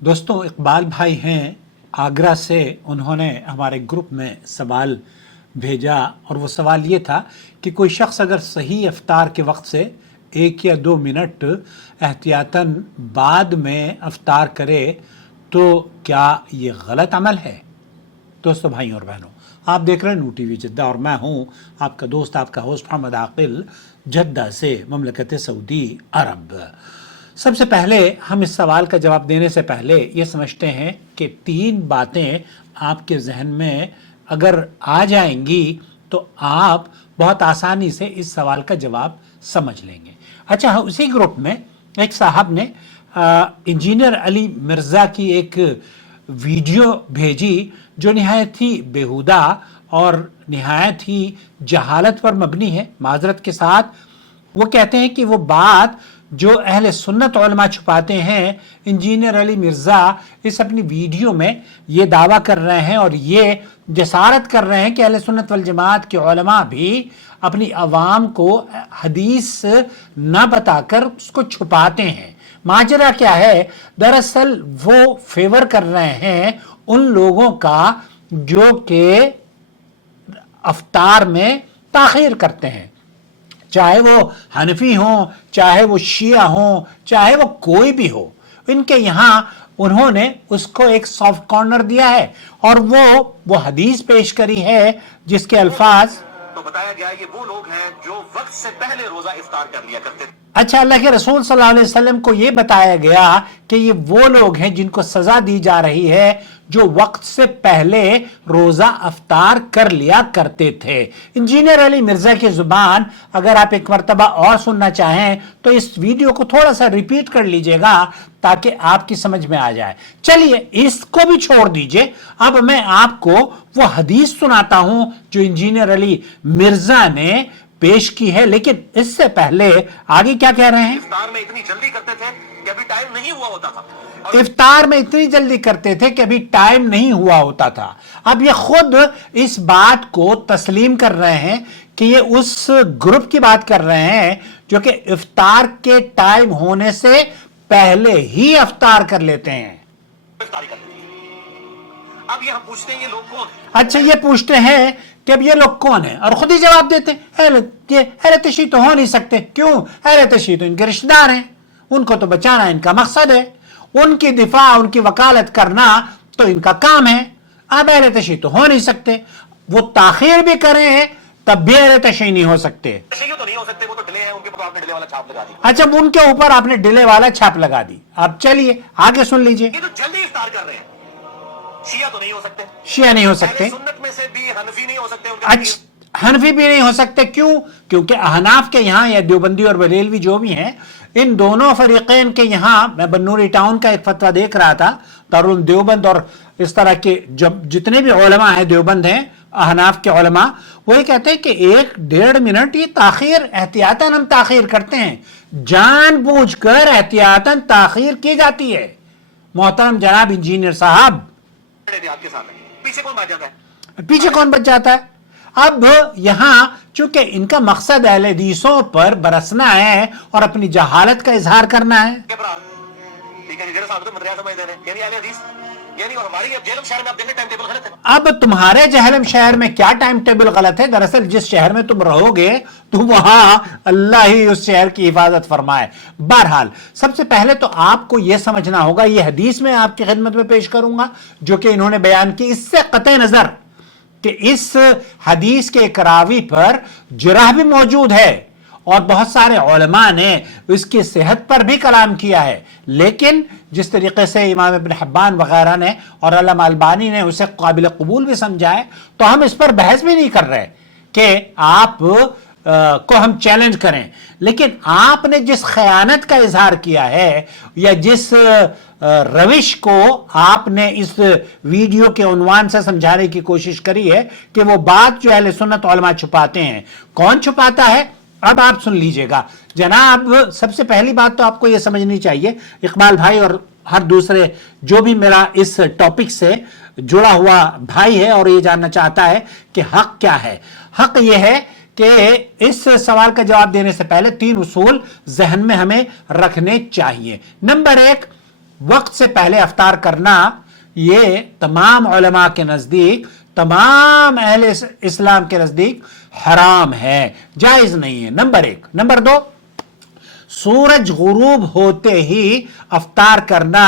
दोस्तों, इकबाल भाई हैं आगरा से। उन्होंने हमारे ग्रुप में सवाल भेजा और वो सवाल ये था कि कोई शख्स अगर सही इफ्तार के वक्त से 1 या 2 मिनट एहतियातन बाद में इफ्तार करे तो क्या ये गलत अमल है? दोस्तों, भाइयों और बहनों, आप देख रहे हैं नू टीवी जिद्दा और मैं हूँ आपका दोस्त, आपका होस्ट मोहम्मद आकिल, जद्दा से, ममलकत सऊदी अरब। सबसे पहले हम इस सवाल का जवाब देने से पहले ये समझते हैं कि 3 बातें आपके जहन में अगर आ जाएंगी तो आप बहुत आसानी से इस सवाल का जवाब समझ लेंगे। अच्छा, उसी ग्रुप में एक साहब ने इंजीनियर अली मिर्ज़ा की एक वीडियो भेजी जो निहायत ही बेहुदा और निहायत ही जहालत पर मबनी है। माजरत के साथ वो कहते हैं कि वो बात जो अहले सुन्नत उलमा छुपाते हैं, इंजीनियर अली मिर्ज़ा इस अपनी वीडियो में ये दावा कर रहे हैं और ये जसारत कर रहे हैं कि अहले सुन्नत वल जमात के उलमा भी अपनी आवाम को हदीस न बताकर उसको छुपाते हैं। माजरा क्या है? दरअसल वो फेवर कर रहे हैं उन लोगों का जो कि अफ्तार में ताखीर करते हैं, चाहे वो हनफी हो, चाहे वो शिया हो, चाहे वो कोई भी हो। इनके यहाँ उन्होंने उसको एक सॉफ्ट कॉर्नर दिया है और वो हदीस पेश करी है जिसके अल्फाज तो बताया गया ये वो लोग हैं जो वक्त से पहले रोजा इफ्तार कर लिया करते थे। अच्छा, अल्लाह के रसूल सल्लल्लाहु अलैहि वसल्लम को ये बताया गया कि ये वो लोग हैं जिनको सजा दी जा रही है जो वक्त से पहले रोजा अफ्तार कर लिया करते थे। इंजीनियर अली मिर्ज़ा की जुबान अगर आप एक मरतबा और सुनना चाहें तो इस वीडियो को थोड़ा सा रिपीट कर लीजिएगा ताकि आपकी समझ में आ जाए। चलिए, इसको भी छोड़ दीजिए, अब मैं आपको वो हदीस सुनाता हूं जो इंजीनियर अली मिर्ज़ा ने पेश की है। लेकिन इससे पहले आगे क्या कह रहे हैं? इफ्तार में इतनी जल्दी करते थे कि अभी टाइम नहीं हुआ होता था। इफ्तार में इतनी जल्दी करते थे कि अभी टाइम नहीं हुआ होता था। अब ये खुद इस बात को तस्लीम कर रहे हैं कि ये उस ग्रुप की बात कर रहे हैं जो कि इफ्तार के टाइम होने से पहले ही इफ्तार कर लेते हैं। अब ये हम पूछते हैं ये लोग कौन हैं? अच्छा, ये पूछते हैं कि अब ये लोग कौन हैं और खुद ही जवाब देते हैं ये अहले तशय्युअ तो हो नहीं सकते। क्यों? अहले तशय्युअ तो इनके रिश्तेदार हैं, उनको तो बचाना इनका मकसद है, उनकी दिफा, उनकी वकालत करना तो इनका काम है। अब अहले तशय्युअ तो हो नहीं सकते, वो ताखीर भी करें तब भी अहले तशय्युअ नहीं हो सकते। तो नहीं हो सकते, वो तो डिले है, उनके ऊपर आपने डिले वाला छाप लगा दी। अच्छा, उनके ऊपर आपने डिले वाला छाप लगा दी। अब चलिए आगे सुन लीजिए। ये तो जल्दी इफ्तार कर रहे हैं। शिया तो नहीं हो सकते, शिया नहीं हो सकते, सुन्नत में से भी हनफी नहीं हो सकते। अच्छा, हनफी भी नहीं हो सकते। क्यों? क्योंकि अहनाफ के यहाँ या देवबंदी और बरेलवी जो भी हैं, इन दोनों फरीक़ैन के यहाँ, मैं बन्नूरी टाउन का एक फतवा देख रहा था, दारुल देवबंद और इस तरह के जब जितने भी उलमा हैं, देवबंद हैं, अहनाफ के उलमा, वो ये कहते हैं कि 1-1.5 मिनट ये ताखीर एहतियातन हम ताखीर करते हैं, जानबूझकर एहतियातन ताखीर की जाती है। मोहतरम जनाब इंजीनियर साहब, आपके साथ पीछे कौन बच जाता है? पीछे कौन बच जाता है? अब यहां चूंकि इनका मकसद अहले हदीसों पर बरसना है और अपनी जहालत का इजहार करना है। अब तुम्हारे जहलम शहर में क्या टाइम टेबल गलत है? दरअसल जिस शहर में तुम रहोगे तो वहां अल्लाह ही उस शहर की हिफाजत फरमाए। बहरहाल, सबसे पहले तो आपको यह समझना होगा, यह हदीस में आपकी खिदमत में पेश करूंगा जो कि इन्होंने बयान की, इससे कतई नजर कि इस हदीस के एक रावी पर जुरह भी मौजूद है और बहुत सारे उलमा ने इसकी सेहत पर भी कलाम किया है। लेकिन जिस तरीके से इमाम इब्न हिब्बान वगैरह ने और अल्लामा अलबानी ने उसे काबिल कबूल भी समझा है, तो हम इस पर बहस भी नहीं कर रहे कि आप को हम चैलेंज करें। लेकिन आपने जिस खयानत का इजहार किया है या जिस रविश को आपने इस वीडियो के उन्वान से समझाने की कोशिश करी है कि वो बात जो अहले सुन्नत उलमा छुपाते हैं, कौन छुपाता है? अब आप सुन लीजिएगा जनाब। सबसे पहली बात तो आपको यह समझनी चाहिए, इकबाल भाई और हर दूसरे जो भी मेरा इस टॉपिक से जुड़ा हुआ भाई है और ये जानना चाहता है कि हक क्या है। हक यह है कि इस सवाल का जवाब देने से पहले 3 उसूल जहन में हमें रखने चाहिए। नंबर 1, वक्त से पहले अफ्तार करना ये तमाम उलमा के नजदीक, तमाम अहले इस्लाम के नजदीक हराम है, जायज नहीं है, नंबर 1। नंबर 2, सूरज गुरूब होते ही अफ्तार करना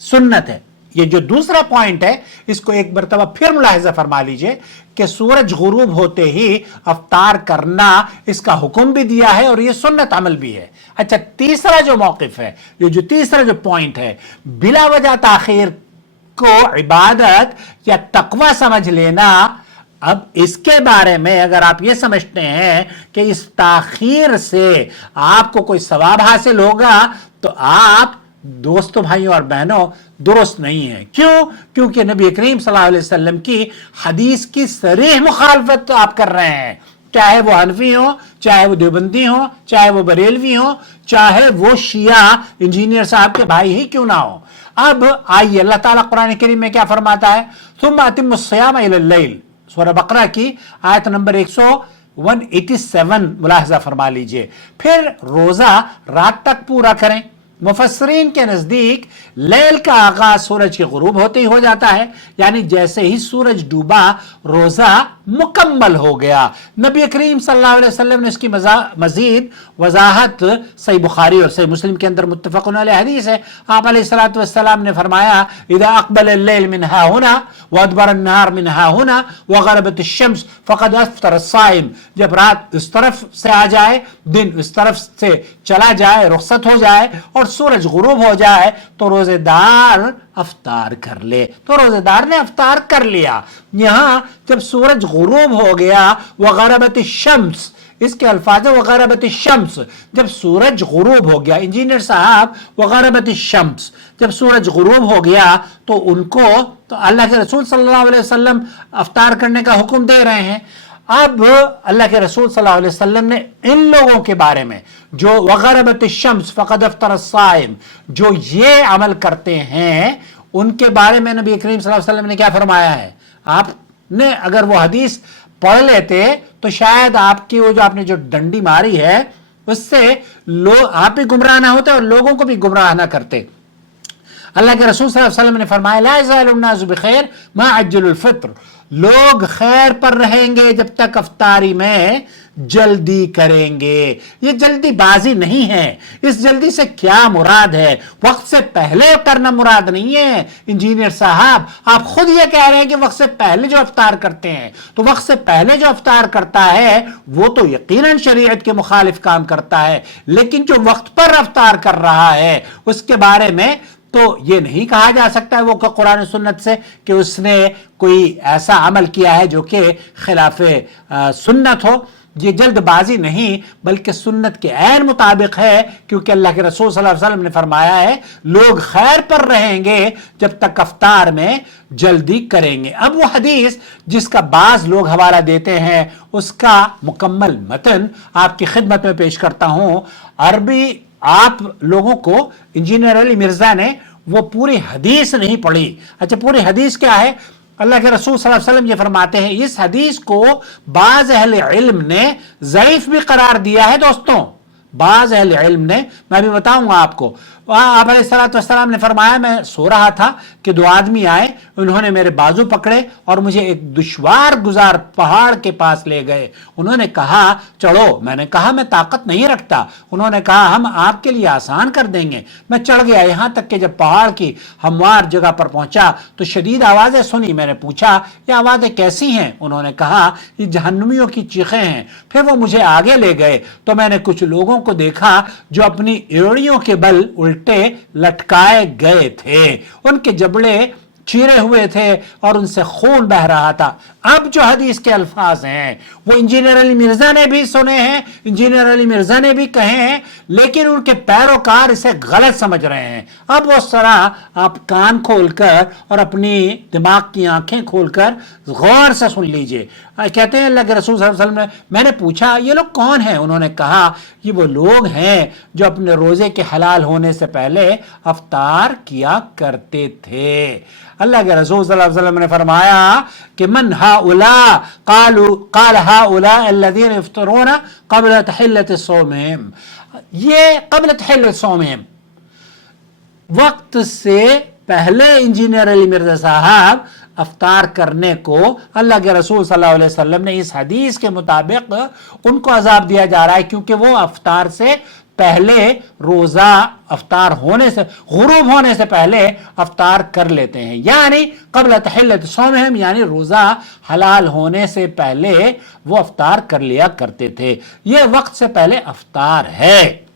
सुन्नत है। ये जो दूसरा पॉइंट है इसको एक मरतबा फिर मुलाहिजा फरमा लीजिए कि सूरज गुरूब होते ही अफ्तार करना इसका हुक्म भी दिया है और ये सुन्नत अमल भी है। अच्छा, तीसरा जो मौकिफ है, ये जो तीसरा जो पॉइंट है, बिला वजह ताखीर को इबादत या तकवा समझ लेना, अब इसके बारे में अगर आप ये समझते हैं कि इस ताखीर से आपको कोई सवाब हासिल होगा तो आप दोस्तों, भाइयों और बहनों, दुरुस्त नहीं है। क्यों? क्योंकि नबी करीम सल्लल्लाहु अलैहि वसल्लम की हदीस की सरीह मुखालफत आप कर रहे हैं, चाहे वो हनफी हो, चाहे वो देवबंदी हो, चाहे वो बरेलवी हो, चाहे वो शिया इंजीनियर साहब के भाई ही क्यों ना हो। अब आइए अल्लाह ताला कुरान करीम में क्या फरमाता है, सुम्मा अतिम्मुस सियाम इलल लैल, सूरह बकरा की आयत नंबर 187 मुलाहिजा फरमा लीजिए। फिर रोजा रात तक पूरा करें। मुफस्सरीन के नजदीक लैल का आगाज सूरज के गुरूब होते ही हो जाता है, यानी जैसे ही सूरज डूबा रोजा मुकम्मल हो गया। नबी करीम सल्लल्लाहु अलैहि वसल्लम ने इसकी मजीद वजाहत सही बुखारी और सही मुस्लिम के अंदर मुत्तफक़ुन अलैह हदीस है। आप अलैहिस्सलातु वस्सलाम ने फरमाया, इदा अक़बल अल-लैल मिन हाहुना व अदबर अन-नहार मिन हाहुना व ग़रबत अश-शम्स फ़क़द अफ़तर अस-साइम, जब रात इस तरफ से आ जाए, दिन इस तरफ से चला जाए, रुखसत हो जाए और सूरज गुरूब हो जाए तो रोजेदार अफ्तार कर ले। तो रोजेदार ने अफ्तार कर लिया। यहां जब सूरज गुरूब हो गया, वग़रबत शम्स, इसके अल्फाज वग़रबत शम्स, जब सूरज गुरूब हो गया, इंजीनियर साहब, वग़रबत शम्स, जब सूरज गुरूब हो गया तो उनको तो अल्लाह के रसूल सल्लल्लाहु अलैहि वसल्लम अफ्तार करने का हुक्म दे रहे हैं। अब अल्लाह के रसूल सल्लल्लाहु अलैहि वसल्लम ने इन लोगों के बारे में जो वग़रबत शम्स फ़क़द अफ़तर अस-साइम, जो ये अमल करते हैं, उनके बारे में नबी करीम सल्लल्लाहु अलैहि वसल्लम ने क्या फरमाया है। आपने अगर वो हदीस पढ़ लेते तो शायद आपकी वो जो आपने जो डंडी मारी है उससे लोग आप भी गुमराह ना होते और लोगों को भी गुमराह ना करते। अल्लाह के रसूल सल्लल्लाहु अलैहि वसल्लम ने फरमाया, ला यज़ालुन नासु बिखैर मा अज्जलुल फित्र, लोग खैर पर रहेंगे जब तक अफ्तारी में जल्दी करेंगे। ये जल्दी बाजी नहीं है। इस जल्दी से क्या मुराद है? वक्त से पहले करना मुराद नहीं है। इंजीनियर साहब, आप खुद ये कह रहे हैं कि वक्त से पहले जो अफ्तार करते हैं, तो वक्त से पहले जो अफ्तार करता है वो तो यकीनन शरीयत के मुखालिफ काम करता है, लेकिन जो वक्त पर अफ्तार कर रहा है उसके बारे में तो ये नहीं कहा जा सकता है वो कुरान सुन्नत से कि उसने कोई ऐसा अमल किया है जो कि खिलाफे सुन्नत हो। ये जल्दबाजी नहीं बल्कि सुन्नत के ऐन मुताबिक है, क्योंकि अल्लाह के रसूल सल्लल्लाहु अलैहि वसल्लम ने फरमाया है लोग खैर पर रहेंगे जब तक अफ्तार में जल्दी करेंगे। अब वो हदीस जिसका बाज लोग हवाला देते हैं उसका मुकम्मल मतन आपकी खिदमत में पेश करता हूं। अरबी आप लोगों को इंजीनियर अली मिर्जा ने वो पूरी हदीस नहीं पढ़ी। अच्छा, पूरी हदीस क्या है? अल्लाह के रसूल सल्लल्लाहु अलैहि वसल्लम ये फरमाते हैं, इस हदीस को बाज़ अहले इल्म ने ज़ईफ भी करार दिया है। दोस्तों, बाज़ अहले इल्म ने, मैं भी बताऊंगा आपको, आप अलैहिस्सलाम ने फरमाया, मैं सो रहा था कि दो आदमी आए, उन्होंने मेरे बाजू पकड़े और मुझे एक दुश्वार गुजार पहाड़ के पास ले गए। उन्होंने कहा चढ़ो। मैंने कहा मैं ताकत नहीं रखता। उन्होंने कहा हम आपके लिए आसान कर देंगे। मैं चढ़ गया, यहां तक कि जब पहाड़ की हमवार जगह पर पहुंचा तो शदीद आवाजें सुनी। मैंने पूछा ये आवाजें कैसी हैं? उन्होंने कहा ये जहन्नुमियों की चीखें हैं। फिर वो मुझे आगे ले गए तो मैंने कुछ लोगों को देखा जो अपनी एड़ियों के बल उल्टे लटकाए गए थे, उनके जबड़े चीरे हुए थे और उनसे खून बह रहा था। अब जो हदीस के अल्फाज हैं वो इंजीनियर अली मिर्जा ने भी सुने हैं, इंजीनियर अली मिर्जा ने भी कहे हैं, लेकिन उनके पैरोकार इसे गलत समझ रहे हैं। अब वो तरह आप कान खोलकर और अपनी दिमाग की आंखें खोलकर गौर से सुन लीजिए। कहते हैं अल्लाह के रसूल सल्लल्लाहु अलैहि वसल्लम ने, मैंने पूछा ये लोग कौन हैं? उन्होंने कहा ये वो लोग हैं जो अपने रोजे के हलाल होने से पहले अफ्तार किया करते थे। अल्लाह के रसूल सल्लल्लाहु अलैहि वसल्लम ने फरमाया कि मन हाउला काल हाउला अल्लज़ीना यफ्तरून क़ब्ल तहिल्लत सौमिहिम, ये क़ब्ल तहिल्लत सौमिहिम, वक्त से पहले इंजीनियर अली मिर्जा साहब अफ्तार करने को अल्लाह के रसूल सल्लल्लाहु अलैहि वसल्लम ने इस हदीस के मुताबिक उनको अजाब दिया जा रहा है, क्योंकि वो अफ्तार से पहले रोजा अफ्तार होने से, गुरूब होने से पहले अफ्तार कर लेते हैं, यानी क़ब्ल तहिल्लत सौमहिम, यानी रोजा हलाल होने से पहले वो अफ्तार कर लिया करते थे। ये वक्त से पहले अफ्तार है।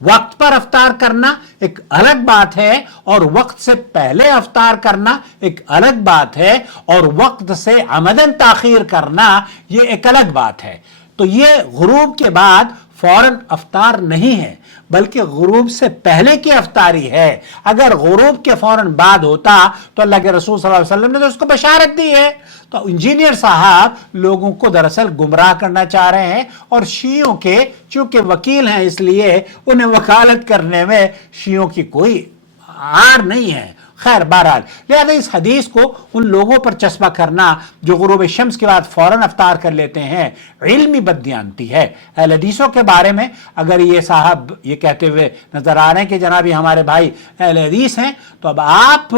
वक्त पर अफ्तार करना एक अलग बात है और वक्त से पहले अफ्तार करना एक अलग बात है, और वक्त से अमदन ताखीर करना ये एक अलग बात है। तो ये गुरूब के बाद फौरन अफ्तार नहीं है, बल्कि गुरूब से पहले की अफ्तारी है। अगर गुरूब के फौरन बाद होता तो अल्लाह के रसूल सल्लल्लाहु अलैहि वसल्लम ने तो उसको बशारत दी है। तो इंजीनियर साहब लोगों को दरअसल गुमराह करना चाह रहे हैं, और शियों के चूंकि वकील हैं इसलिए उन्हें वकालत करने में शियों की कोई आड़ नहीं है। खैर बहरहाल, लिहाजा इस हदीस को उन लोगों पर चस्पा करना जो गुरूब शम्स के बाद फौरन अफ्तार कर लेते हैं, इल्मी बददियानती है। अहल हदीसों के बारे में अगर ये साहब ये कहते हुए नजर आ रहे हैं कि जनाब हमारे भाई अहल हदीस हैं, तो अब आप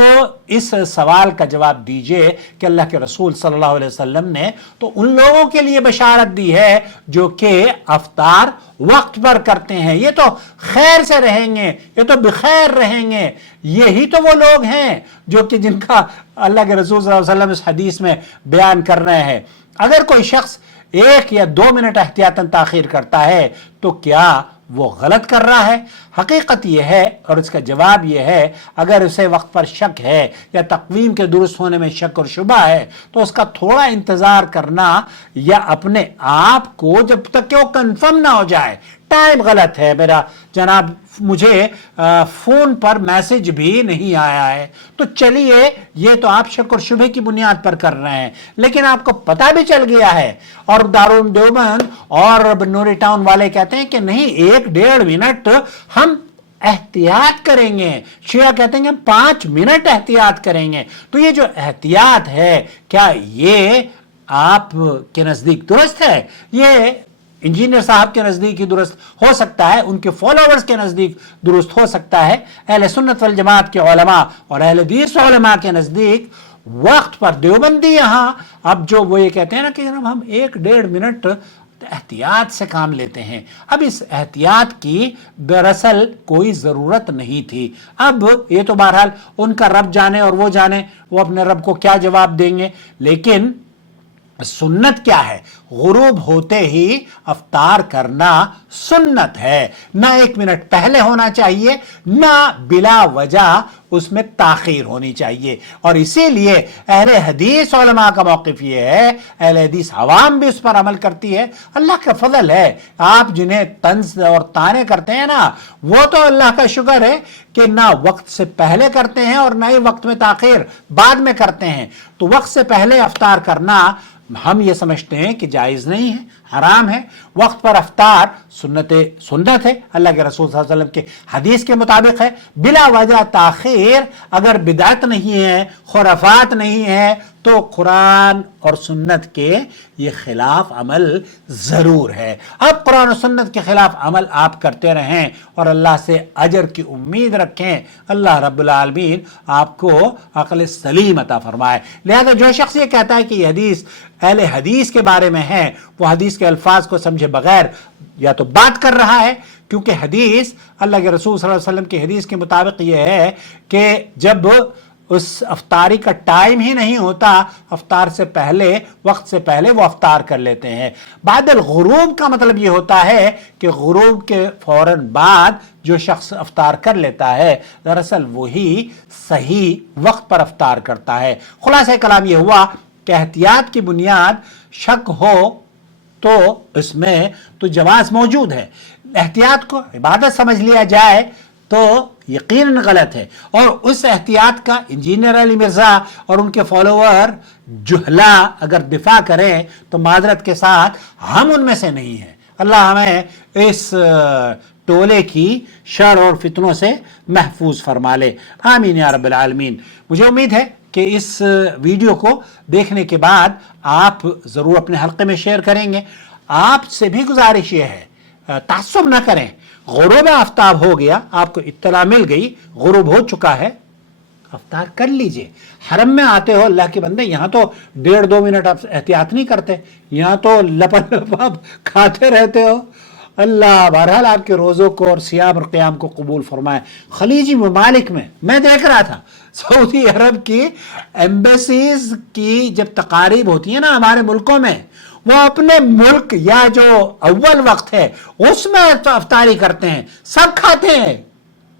इस सवाल का जवाब दीजिए कि अल्लाह के रसूल सल्लल्लाहु अलैहि वसल्लम ने तो उन लोगों के लिए बशारत दी है जो कि अफ्तार वक्त पर करते हैं, ये तो खैर से रहेंगे, ये तो बखैर रहेंगे। यही तो वो लोग हैं जो कि जिनका अल्लाह के रसूल सल्लल्लाहु अलैहि वसल्लम इस हदीस में बयान कर रहे हैं। अगर कोई शख्स 1 या 2 मिनट एहतियातन ताखीर करता है तो क्या वो गलत कर रहा है? हकीकत यह है और इसका जवाब यह है, अगर उसे वक्त पर शक है या तकवीम के दुरुस्त होने में शक और शुबा है तो उसका थोड़ा इंतजार करना, या अपने आप को जब तक कि वो कंफर्म ना हो जाए टाइम गलत है मेरा, जनाब मुझे फोन पर मैसेज भी नहीं आया है, तो चलिए ये तो आप शक और शुबे की बुनियाद पर कर रहे हैं, लेकिन आपको पता भी चल गया है। और दारुल देवबंद और नूरी टाउन वाले कहते हैं कि नहीं 1-1.5 मिनट हम एहतियात करेंगे, शिया कहते हैं कि हम 5 मिनट एहतियात करेंगे। तो ये जो एहतियात है, क्या ये आप के नजदीक दुरुस्त है? ये इंजीनियर साहब के नजदीक ही दुरुस्त हो सकता है, उनके फॉलोअर्स के नजदीक दुरुस्त हो सकता है। अहले सुन्नत वल जमात के उलमा और अहले हदीस उलमा के नजदीक वक्त पर देवबंदी यहां अब जो वो ये कहते हैं ना कि जनाब हम 1-1.5 मिनट एहतियात से काम लेते हैं। अब इस एहतियात की दरअसल कोई ज़रूरत नहीं थी। अब ये तो बहरहाल उनका रब जाने और वो जाने वो अपने रब को क्या जवाब देंगे, लेकिन सुन्नत क्या है? गुरूब होते ही अफ्तार करना सुन्नत है। ना 1 मिनट पहले होना चाहिए, ना बिला वजह उसमें ताखीर होनी चाहिए। और इसीलिए अहले हदीस उलमा का मौक़िफ़ ये है, अहले हदीस अवाम भी उस पर अमल करती है। अल्लाह का फजल है, आप जिन्हें तंज और ताने करते हैं ना, वो तो अल्लाह का शुक्र है कि ना वक्त से पहले करते हैं और ना ही वक्त में ताखीर बाद में करते हैं। तो वक्त से पहले अफ्तार करना हम ये समझते हैं कि जायज़ नहीं है, हराम है। वक्त पर अफ्तार सुन्नत है, अल्लाह के रसूल सल्लल्लाहु अलैहि वसल्लम के हदीस के मुताबिक है। बिला वजह ताखीर अगर बिदअत नहीं है, खुराफात नहीं है, तो कुरान और सुन्नत के ये खिलाफ अमल ज़रूर है। अब कुरान और सुन्नत के खिलाफ अमल आप करते रहें और अल्लाह से अजर की उम्मीद रखें। अल्लाह रब्बुल आलमीन आपको अक्ल सलीम अता फरमाए। लिहाजा जो शख्स ये कहता है कि ये हदीस अहले हदीस के बारे में है, वो हदीस के अल्फाज को समझे बगैर या तो बात कर रहा है, क्योंकि हदीस अल्लाह के रसूल सल्लल्लाहु अलैहि वसल्लम की हदीस के मुताबिक ये है कि जब उस अफ्तारी का टाइम ही नहीं होता, अफ्तार से पहले, वक्त से पहले वो अफ्तार कर लेते हैं। बादल गुरूब का मतलब ये होता है कि गुरूब के फौरन बाद जो शख्स अफ्तार कर लेता है, दरअसल वही सही वक्त पर अफ्तार करता है। खुलासा कलाम ये हुआ कि एहतियात की बुनियाद शक हो तो इसमें तो जवाज मौजूद है। एहतियात को इबादत समझ लिया जाए तो यकीनन गलत है, और उस एहतियात का इंजीनियर अली मिर्जा और उनके फॉलोअर जुहला अगर दिफा करें तो माजरत के साथ हम उनमें से नहीं हैं। अल्लाह हमें इस टोले की शर और फितनों से महफूज फरमा ले, आमीन या रब्बिल आलमीन। मुझे उम्मीद है कि इस वीडियो को देखने के बाद आप ज़रूर अपने हल्के में शेयर करेंगे। आपसे भी गुजारिश ये है, तासुब ना करें, गुरूब आफ्ताब हो गया, आपको इत्तला मिल गई गुरूब हो चुका है, अफ्तार कर लीजिए। हरम में आते हो अल्लाह के बंदे, यहाँ तो 1.5-2 मिनट आप एहतियात नहीं करते, यहाँ तो लपा आप खाते रहते हो। अल्लाह बहरहाल आपके रोज़ों को और सियाम और क़याम को कबूल फरमाए। खलीजी ममालिक में मैं देख रहा था, सऊदी अरब की एम्बेसीज की जब तकारीब होती है ना हमारे मुल्कों में, वो अपने मुल्क या जो अव्वल वक्त है उसमें तो अफ्तारी करते हैं, सब खाते हैं,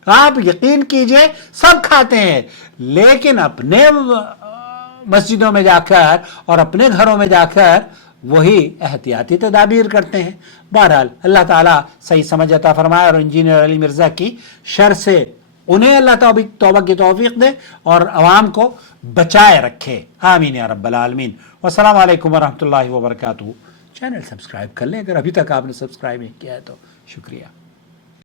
आप यकीन कीजिए सब खाते हैं, लेकिन अपने मस्जिदों में जाकर और अपने घरों में जाकर वही एहतियाती तदाबीर करते हैं। बहरहाल अल्लाह ताला सही समझ अता फरमाए और इंजीनियर अली मिर्ज़ा की शर से उन्हें अल्लाह तौबा की तौफीक दे और अवाम को बचाए रखे, आमीन या रब्बल आलमीन। वस्सलामु अलैकुम वरहमतुल्लाहि वबरकातुहू। चैनल सब्सक्राइब कर लें अगर अभी तक आपने सब्सक्राइब नहीं किया है तो। शुक्रिया।